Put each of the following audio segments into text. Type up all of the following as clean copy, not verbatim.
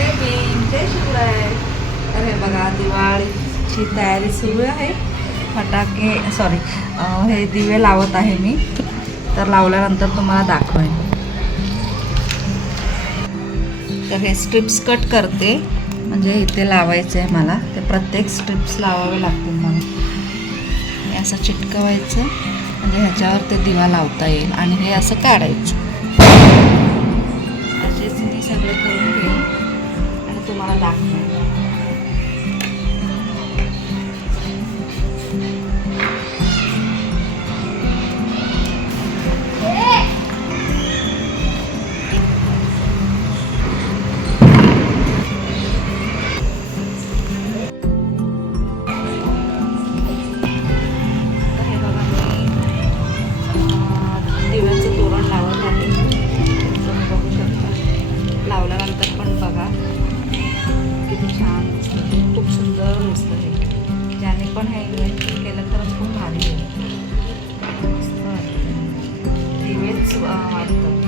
जय भीम जय शिवराय. तर हे बघा दिवाळीची तयारी सुरू आहे. फटाके सॉरी हे दिवे लावत आहे मी. तर लावल्यानंतर तुम्हाला दाखवेन. तर हे स्ट्रिप्स कट करते म्हणजे इथे लावायचं आहे मला. ते प्रत्येक स्ट्रिप्स लावावे लागतील मला. हे असं चिटकवायचं म्हणजे ह्याच्यावर ते दिवा लावता येईल आणि हे असं काढायचं. असेच मी सगळे करून घेईन आणि तुम्हाला दाखवेन. दिव्याचं तोरण लावत आहे. तुम्ही बघू शकता. लावल्यानंतर पण बघा किती छान दिसतं. खूप सुंदर दिसतं हे. ज्याने पण हे इन्व्हेंशन केलं तर खूप भारी आहे. मस्त वाटतं. दिवेच वाटतं.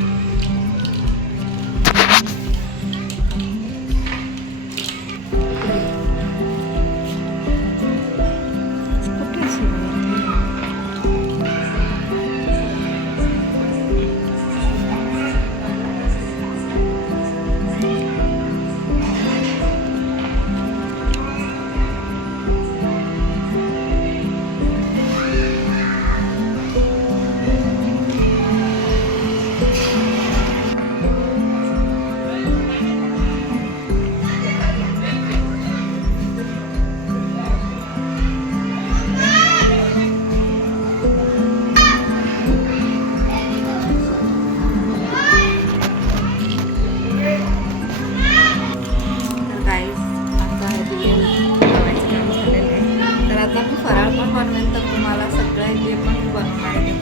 आता मी फराळ पण बनवेल. तर तुम्हाला सगळे जे पण बनवणार आहे ते